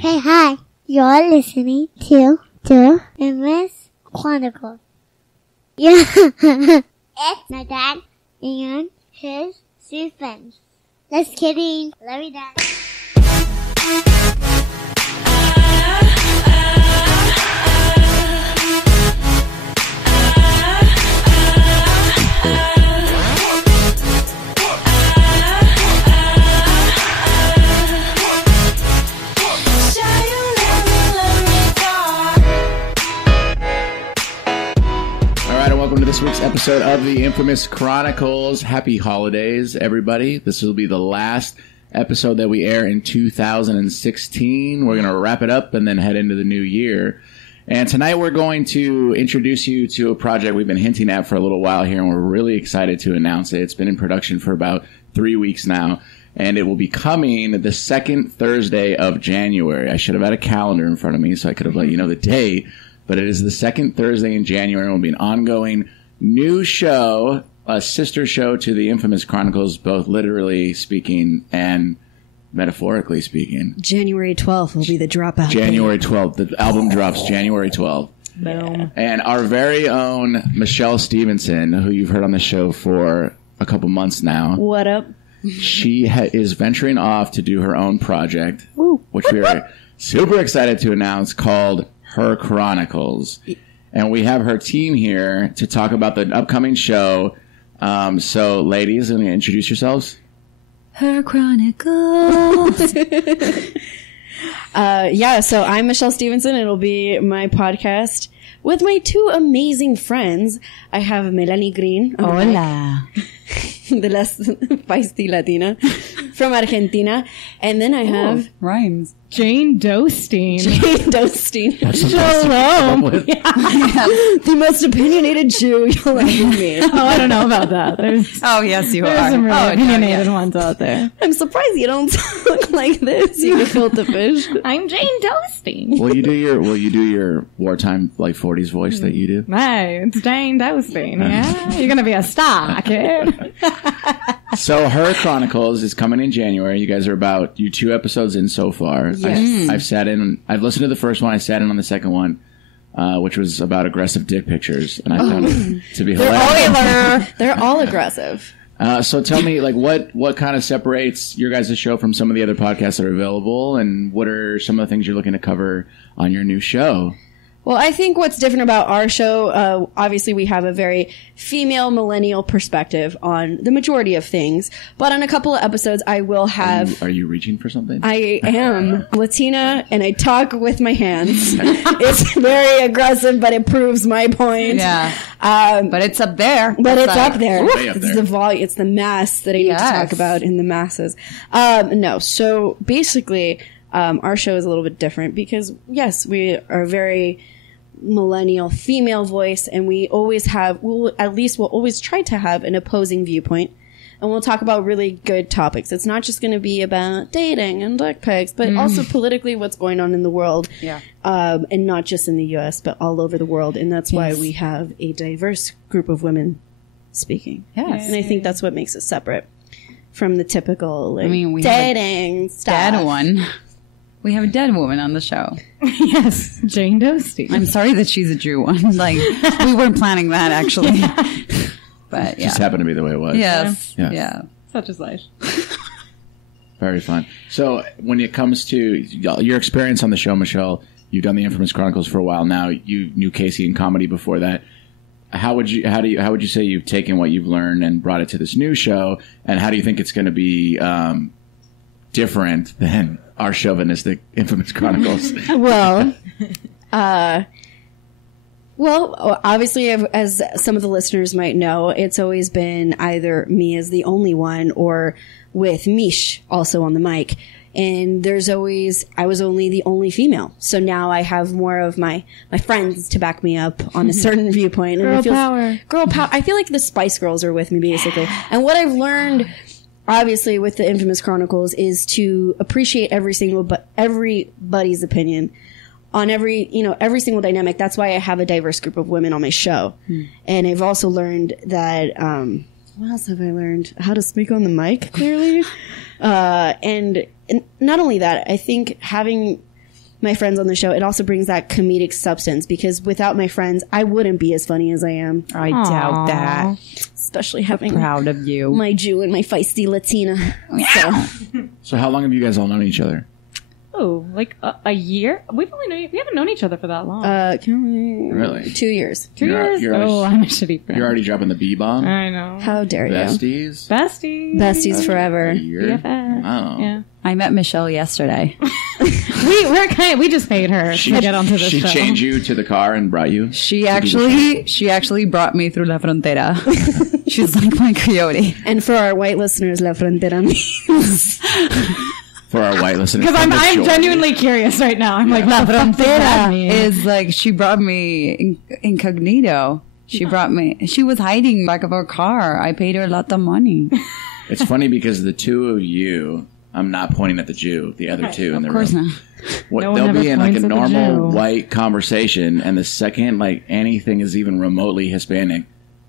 Okay, hi. You're listening to Infamous Chronicles. Yeah. It's my dad and his 3 friends. Just kidding. Love you, Dad. Welcome to this week's episode of the Infamous Chronicles. Happy holidays, everybody. This will be the last episode that we air in 2016. We're going to wrap it up and then head into the new year. And tonight we're going to introduce you to a project we've been hinting at for a little while here, and we're really excited to announce it. It's been in production for about 3 weeks now, and it will be coming the second Thursday of January. I should have had a calendar in front of me so I could have let you know the date. But it is the second Thursday in January. It will be an ongoing new show, a sister show to the Infamous Chronicles, both literally speaking and metaphorically speaking. January 12th will be the dropout. January 12th. The album drops January 12th. Boom. And our very own Michele Stevenson, who you've heard on the show for a couple months now. What up? She is venturing off to do her own project, which we are super excited to announce, called Her-Chronicles. And we have her team here to talk about the upcoming show. So, ladies, let me introduce yourselves. Her-Chronicles. So I'm Michele Stevenson. It'll be my podcast with my 2 amazing friends. I have Melanie Green. Hola. The less feisty Latina from Argentina. And then I have... Rhymes. Jane Dostine. Shalom. The most opinionated Jew you'll ever meet. Oh, I don't know about that. There's you are. some really opinionated ones out there. I'm surprised you don't talk like this, you gefilte fish. I'm Jane Dostine. Will you do your wartime like 40s voice that you do? Hey, it's Jane Dostine. Yeah, you're gonna be a star, kid. So Her-Chronicles is coming in January. You guys are you 2 episodes in so far. Yes. I've listened to the first one. I sat in on the second one, which was about aggressive dick pictures, and I found it to be hilarious. They're all aggressive. So tell me, like, what kind of separates your guys' show from some of the other podcasts that are available, and what are some of the things you're looking to cover on your new show? Well, I think what's different about our show, obviously we have a very female millennial perspective on the majority of things, but on a couple of episodes I will have... Are you reaching for something? I am Latina and I talk with my hands. It's very aggressive, but it proves my point. Yeah. But it's up there. But it's up there. Way up It's there. the volume. It's the mass that I need to talk about in the masses. So basically... our show is a little bit different because, yes, we are very millennial female voice, and we'll always try to have an opposing viewpoint, and we'll talk about really good topics. It's not just going to be about dating and dick pics, but also politically what's going on in the world, and not just in the U.S., but all over the world, and that's why we have a diverse group of women speaking. Yes. And I think that's what makes it separate from the typical we dating stuff. Dead one. We have a dead woman on the show. Yes, Jane Dostine. I'm sorry that she's a Jew one. Like, we weren't planning that, actually. But, It just happened to be the way it was. Yes. Yeah. Yeah. Such is life. Very fun. So when it comes to your experience on the show, Michele, you've done the Infamous Chronicles for a while now. You knew Casey in comedy before that. How would you say you've taken what you've learned and brought it to this new show? And how do you think it's going to be different than our chauvinistic Infamous Chronicles? Well, obviously, as some of the listeners might know, it's always been either me as the only one or with Mish also on the mic. And I was only the only female. So now I have more of my friends to back me up on a certain viewpoint. Girl power. Girl power. I feel like the Spice Girls are with me, basically. And what I've learned, obviously, with the Infamous Chronicles is to appreciate everybody's opinion on every single dynamic. That's why I have a diverse group of women on my show. And I've also learned that, what else have I learned? How to speak on the mic clearly. And not only that, I think having my friends on the show, it also brings that comedic substance, because without my friends, I wouldn't be as funny as I am. I doubt that. Especially having Proud of you. my Jew and my feisty Latina. So how long have you guys all known each other? Oh, like a year? We haven't known each other for that long. Really? 2 years. 2 years? I'm a shitty friend. You're already dropping the B-bomb? I know. How dare you? Besties? Besties Forever. A year? BFF. Wow. Yeah. I met Michelle yesterday. we just paid her to get onto this She show. changed you to the car and brought you? She actually brought me through La Frontera. She's like my coyote. And for our white listeners, La Frontera means... For our white listeners. Because I'm genuinely curious right now. I'm like, La what the fuck does that Frontera mean? is like, she brought me incognito. She brought me, she was hiding back of her car. I paid her a lot of money. It's funny because the two of you, I'm not pointing at the Jew, the other two in the room. Of course not. No one they'll ever be in like a points at the normal Jew. white conversation, and the second like anything is even remotely Hispanic,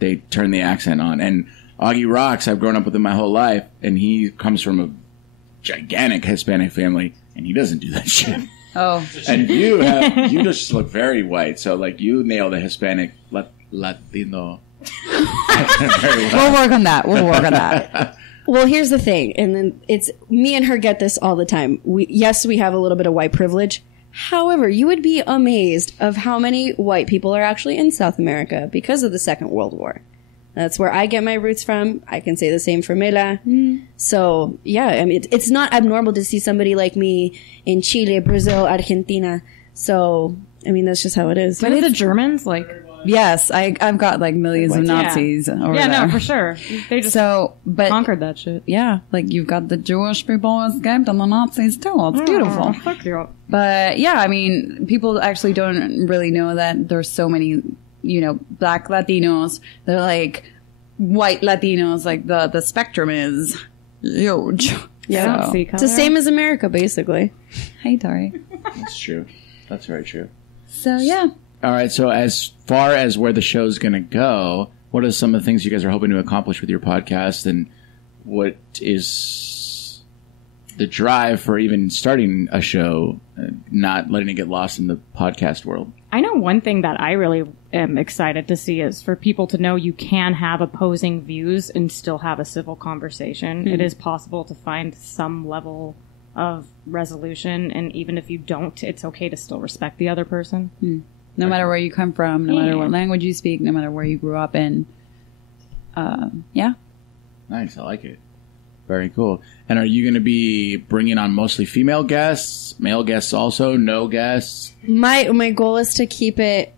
they turn the accent on. And Oggy Rox, I've grown up with him my whole life, and he comes from a gigantic Hispanic family, and he doesn't do that shit. Oh. And you just look very white, so like you nail the Hispanic Latino. Very well. We'll work on that. Well, here's the thing, and then it's me and her get this all the time. We have a little bit of white privilege. However, you would be amazed of how many white people are actually in South America because of the Second World War. That's where I get my roots from. I can say the same for Mela. So, yeah, I mean, it's not abnormal to see somebody like me in Chile, Brazil, Argentina. So, I mean, that's just how it is. But the Germans, like... Yes, I've got like millions of Nazis over there. Yeah, no, for sure. They just conquered that shit. Yeah, like you've got the Jewish people escaped and the Nazis too. It's beautiful. Fuck you. But yeah, I mean, people actually don't really know that there's so many, black Latinos. They're like white Latinos. Like the spectrum is huge. Yeah, So. it's the same as America, basically. Hey, Tori. That's true. That's very true. So yeah. All right, so as far as where the show's going to go, what are some of the things you guys are hoping to accomplish with your podcast, and what is the drive for even starting a show, not letting it get lost in the podcast world? I know one thing that I really am excited to see is for people to know you can have opposing views and still have a civil conversation. It is possible to find some level of resolution, and even if you don't, it's okay to still respect the other person. No matter where you come from, no matter what language you speak, no matter where you grew up in. Yeah. Nice, I like it. Very cool. And are you going to be bringing on mostly female guests, male guests also, no guests? My goal is to keep it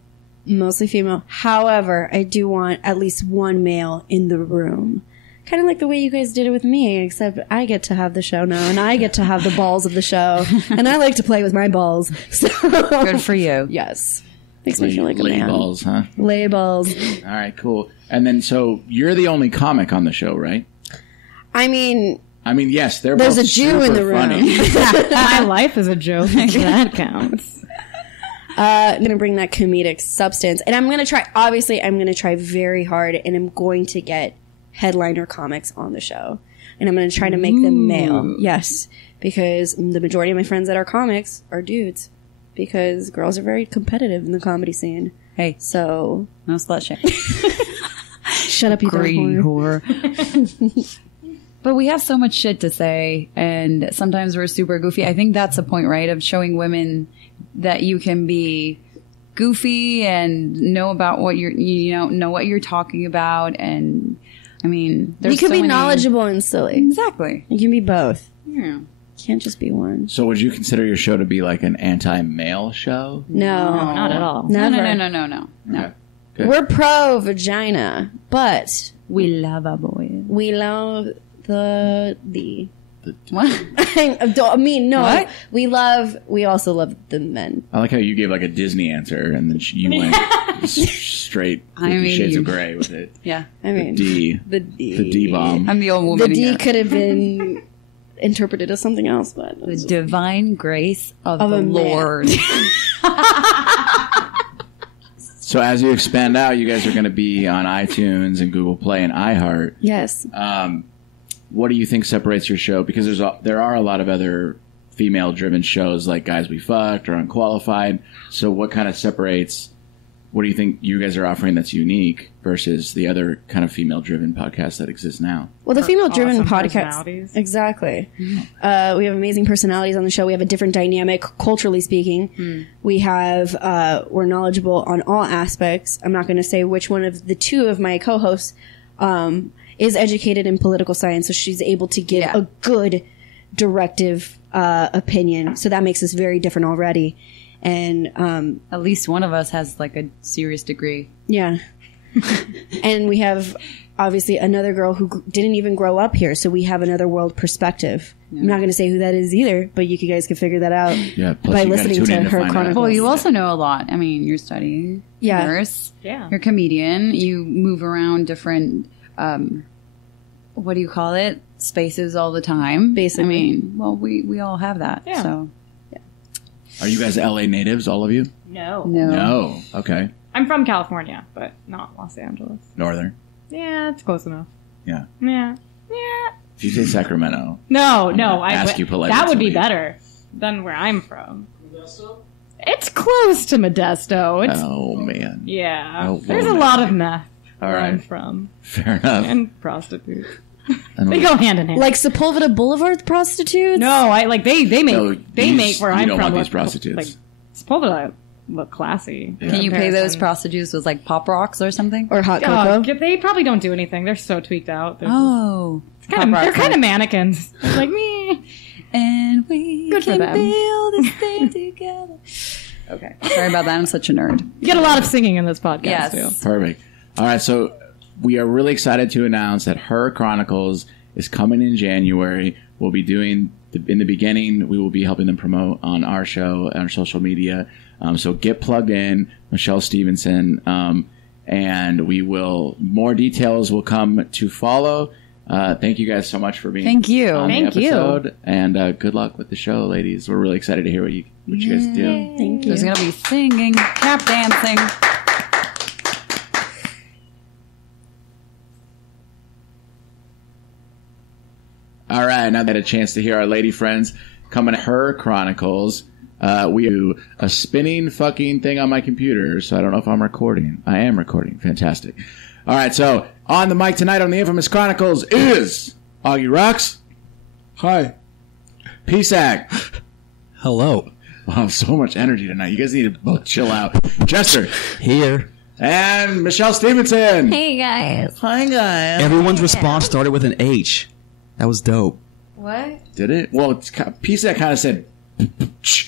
mostly female. However, I do want at least one male in the room. Kind of like the way you guys did it with me, except I get to have the show now, and I get to have the balls of the show, and I like to play with my balls. So Good for you. Yes. Makes me feel like a man. balls, huh? Lay balls. All right, cool. And then, so you're the only comic on the show, right? I mean, yes, there's There's both a Jew in super the room. funny. My life is a joke. That counts. I'm going to bring that comedic substance. And I'm going to try very hard, and I'm going to get headliner comics on the show. And I'm going to try to make them male. Yes. Because the majority of my friends that are comics are dudes. Because girls are very competitive in the comedy scene. Hey. So. No slut shame. Shut up, you Greedy whore. whore. But we have so much shit to say, and sometimes we're super goofy. I think that's the point, right? Of showing women that you can be goofy and know about what know what you're talking about. And I mean, there's You can so be many... knowledgeable and silly. Exactly. You can be both. Yeah. Can't just be one. So would you consider your show to be like an anti-male show? No. Not at all. Never. No. Okay. Good. We're pro vagina, but We love our boys. we love the What? I mean, no. What? We also love the men. I like how you gave like a Disney answer, and then you went straight 50 Shades of Grey with it. Yeah. I mean, The the D bomb. I'm the old The woman D here. could have been interpreted as something else, but The divine grace of Of the a man. Lord. So as you expand out, you guys are going to be on iTunes and Google Play and iHeart. yes. What do you think separates your show? Because there are a lot of other female-driven shows like Guys We Fucked or Unqualified. So what kind of separates, what do you think you guys are offering that's unique versus the other kind of female-driven podcasts that exist now? Well, the female-driven Awesome podcast... personalities. Exactly. We have amazing personalities on the show. We have a different dynamic, culturally speaking. We have... we're knowledgeable on all aspects. I'm not going to say which one of the two of my co-hosts is educated in political science, so she's able to give a good directive opinion. So that makes us very different already. And At least one of us has like a serious degree. yeah. And we have obviously another girl who didn't even grow up here, so we have another world perspective. I'm not going to say who that is either, but you guys can figure that out Plus by you gotta listening tune to in her find out. chronicles. Well, you also know a lot. I mean, you're studying nurse. Yeah. You're a comedian. You move around different, what do you call it? Spaces all the time. Basically. I mean, well, we all have that. Yeah. So, Are you guys LA natives, all of you? No. No. Okay. I'm from California, but not Los Angeles. Northern. Yeah, it's close enough. Yeah. Yeah. If you say Sacramento. No. ask you politely That would be something. better than where I'm from. It's close to Modesto. It's Oh, man. yeah. Oh, There's a well, lot of meth All where I'm right. from, Fair enough. and prostitutes. And They go hand in hand. Like Sepulveda Boulevard prostitutes? no, I like they make No, they these- make where you I'm don't from want look these prostitutes. like Sepulveda look classy. Yeah. can you pay those Comparison. prostitutes with like Pop Rocks or something? Or hot Oh, cocoa? they probably don't do anything. They're so tweaked out. They're, Oh. they're kind of mannequins. They're like me. And we Good for can them. build this thing together. Okay. Sorry about that. I'm such a nerd. You get a lot of singing in this podcast Yes. too. Perfect. All right, so we are really excited to announce that Her Chronicles is coming in January. We'll be doing, in the beginning, we will be helping them promote on our show, on our social media. So get plugged in, Michele Stevenson, and more details will come to follow. Thank you guys so much for being Thank you. on Thank the you. episode. And good luck with the show, ladies. We're really excited to hear what you guys do. Thank There's you. going to be singing, tap dancing. All right, now that I had a chance to hear our lady friends coming to Her Chronicles, we do a spinning fucking thing on my computer, so I don't know if I'm recording. I am recording. Fantastic. All right, so on the mic tonight on the Infamous Chronicles is Oggy Rox, Hi. PSac. Hello. Wow, so much energy tonight. You guys need to both chill out. Jester. Here. And Michele Stevenson. Hey guys. Hi, guys. Everyone's response started with an H. That was dope. What? Did it? Well, PSac kind of said...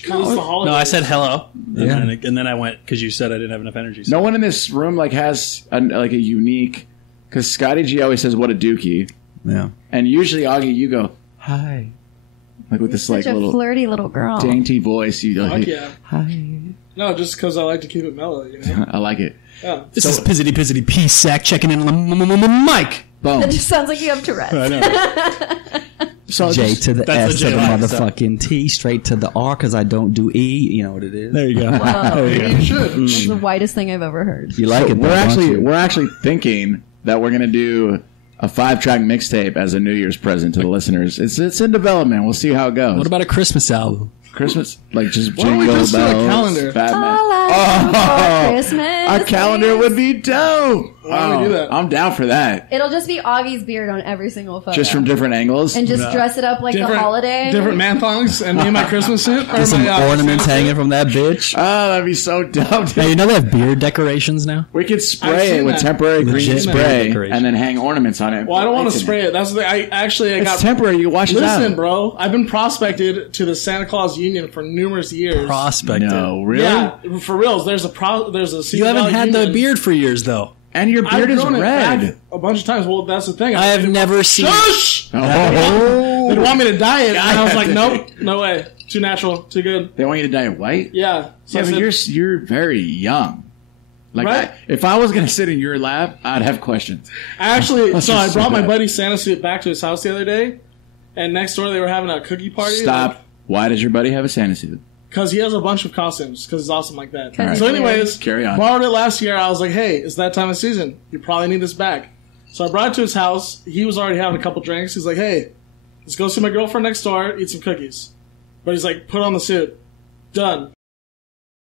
No, I said hello. Yeah. And then I went, because you said I didn't have enough energy. So. No one in this room has a unique... Because Scotty G always says, what a dookie. Yeah. And usually, Augie, you go, hi. Like with this Such a little flirty little girl. dainty voice. You go, Fuck yeah. hi. No, just because I like to keep it mellow, you know? I like it. Yeah. This is Pizzity PSac checking in on the mic. Boom. It just sounds like you have Tourette's. I know. So J just- to the That's S the to the J line stuff. motherfucking T, straight to the R, because I don't do E. You know what it is. There you go. You should. It's the whitest thing I've ever heard. You like it, though, don't you? we're actually thinking that we're gonna do a 5-track mixtape as a New Year's present to the listeners. It's in development. We'll see how it goes. What about a Christmas album? Christmas? Like just Why don't we jingle just do a bells, calendar? Fat Man. All I want for Christmas. Our calendar would be dope. Why don't we do that? I'm down for that. It'll just be Augie's beard on every single photo. Just from different angles. and just dress it up like the holiday. Different man thongs and me in my Christmas suit. Or Get some my, ornaments hanging from that bitch. Oh, that'd be so dope. Hey, you know they have beard decorations now? We could I've spray it seen with that. temporary green Legit spray decoration. and then hang ornaments on it. Well, I don't want to spray it. That's the thing. I got... It's temporary. You wash it out. Listen, bro. I've been prospected to the Santa Claus Union for numerous years. Prospected. No, really? Yeah, for reals. There's a You haven't had the beard for years, though. And your I've beard is grown it red. back a bunch of times. Well, that's the thing. I have never seen. Shush! Oh. They want me to dye it, and I was like, nope, no way. Too natural, too good. They want you to dye it white? Yeah. So Yeah, I but said, you're very young. Like, Right. if I was going to sit in your lap, I'd have questions. I actually, Let's so I just brought say my that. buddy's Santa suit back to his house the other day, and next door they were having a cookie party. Stop. Why does your buddy have a Santa suit? Because he has a bunch of costumes, because he's awesome like that. Alright. So anyways, Carry on. borrowed it last year. I was like, hey, it's that time of season. You probably need this back. So I brought it to his house. He was already having a couple drinks. He's like, hey, let's go see my girlfriend next door, eat some cookies. But he's like, put on the suit. Done.